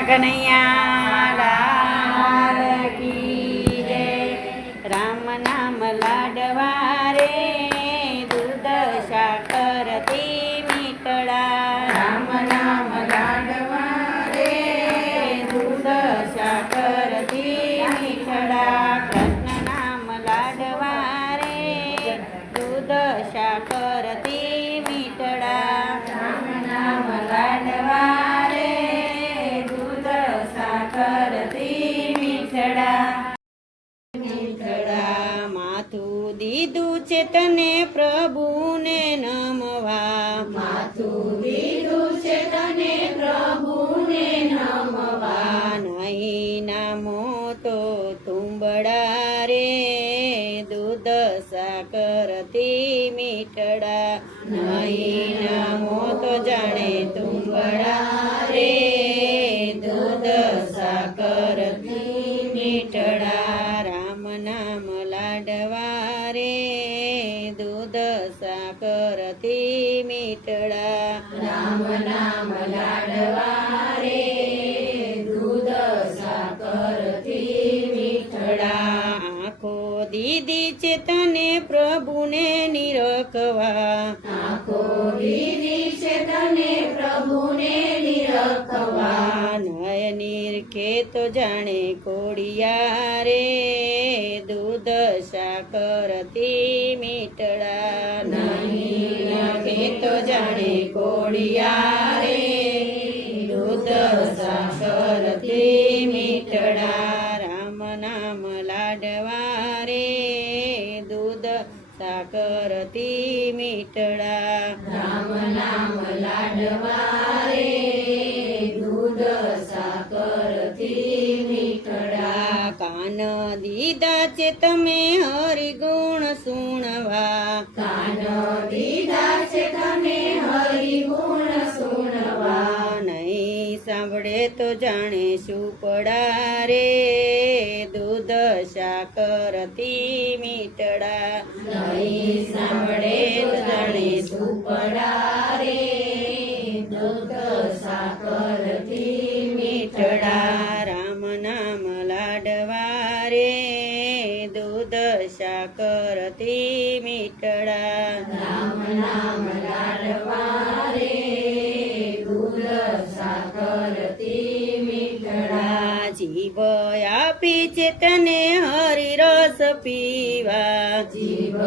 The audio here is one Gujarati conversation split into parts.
કનૈયા લાલ કી જય. રામ નામ લાડવા રે દૂધ સાકરથી મીઠડા. રામ નામ લાડવા રે દૂધ સાકરથી મીઠડા. કૃષ્ણ નામ લાડવા રે દૂધ સાકરથી મીઠડા. રામ નામ લાડવા રે દૂધ સાકરથી મીઠડા. મીઠડા માથું દીધું છે તને પ્રભુને નમવા. માથું દીધું છે તને પ્રભુને નમવા. નહીં નામો તો તુંબડા રે દૂધ સાકરથી મીઠડા. નહીં નામો તો જાણે તુંબડા રે દૂધ સાકરથી મીઠડા. રામ નામ લાડવા રે દૂધ સાકરથી મીઠડા. રામ નામ લાડવા રે દૂધ સાકરથી મીઠડા. આંખો દીધી છે તને પ્રભુને નિરખવા. આંખો દીધી છે તને પ્રભુને નિરખવા. નય નિરખે તો જાણે કોડિયા રે દૂધ સાકરથી મીઠડા. નહીં નિરખે તો જાણે કોડિયા રે દૂધ સાકરથી મીઠડા. રામ નામ લાડવા રે દૂધ સાકરથી મીઠડા. રામ નામ લાડવા રે દૂધ સાકરથી મીઠડા. કાન દીધા છે તમે હરિગુણ સુણવા. કાન દીધા છે તમે હરિગુણ સુણવા. નહીં સાંભળે તો જાણે સુપડા રે દૂધ સાકરથી મીઠડા. નહીં સાંભળે તો જાણે સુપડા રે દૂધ સાકરથી મીઠડા. રામ નામ લાડવા રે દૂધ સાકરથી મીઠડા. રામ નામ લાડવા રે દૂધ સાકરથી મીઠડા. જીવ આપી છે તને હરિરસ પીવા. જીવ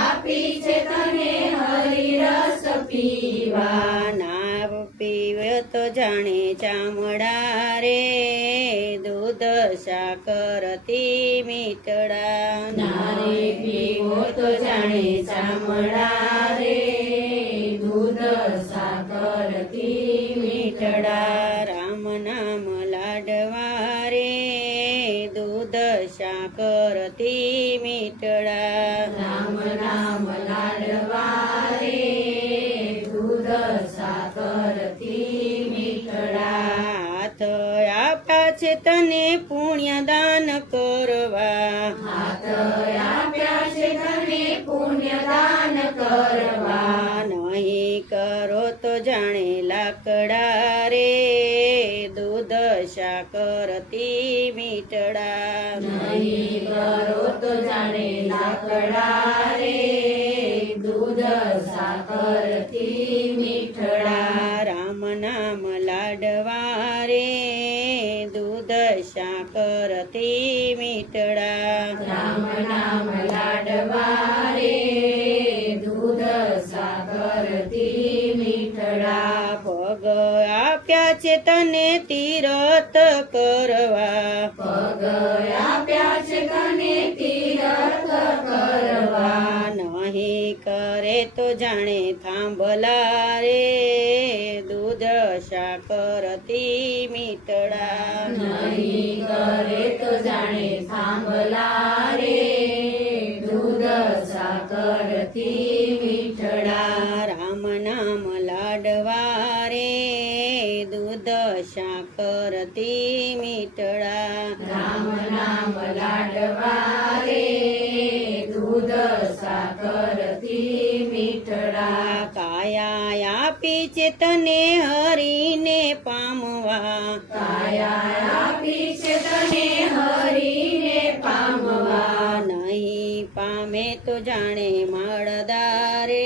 આપી છે તને હરિરસ પીવા. નાવ પીવે તો જાણે ચામડા રે દૂધ સાકરથી મીઠડા. નારે પીવો તો જાણે ચામડા રે દૂધ સાકરથી મીઠડા. રામ નામ લાડવા રે દૂધ સાકરથી મીઠડા. રામ નામ લાડવા રે દૂધ સાકરથી મીઠડા. હાથ આપ્યા છે તને પુણ્યદાન કરવા. હાથ આપ્યા છે તને પુણ્યદાન કરવા. નહીં કરો તો જાણે લાકડા રે દૂધ સાકરથી મીઠડા. નહીં કરો તો જાણે લાકડા રે દૂધ સાકરથી મીઠડા. રામ નામ લાડવા રે દૂધ સાકરથી મીઠડા. રામ નામ લાડવા રે દૂધ સાકરથી મીઠડા. પગ આપ્યા છે તને તીરથ કરવા. પગ આપ્યા છે તને તીરથ કરવા. નહીં કરે તો જાણે થાંભલા રે દૂધ સાકરથી મીઠડા. નહીં કરે તો જાણે થાંભલા રે દૂધ સાકરથી મીઠડા. રામ નામ લાડવા રે દૂધ સાકરથી મીઠડા. રામ નામ લાડવા રે દૂધ સાકરથી મીઠડા. કાયા આપી છે તને હરીને પામવા કાયા આપી છે તને હરીને પામવા નહીં પામે તો જાણે મળદારે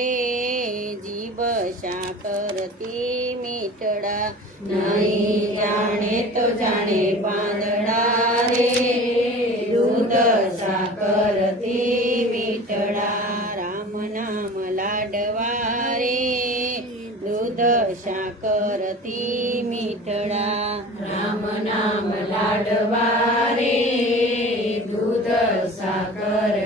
જીભ સાકરતી મીઠડા નહીં જાણે તો જાણે પાંદડા રે દૂધ સાકરતી મીઠડા રામ નામ લાડવા રે દૂધ સાકરતી મીઠડા રામ નામ લાડવા રે દૂધ સાકર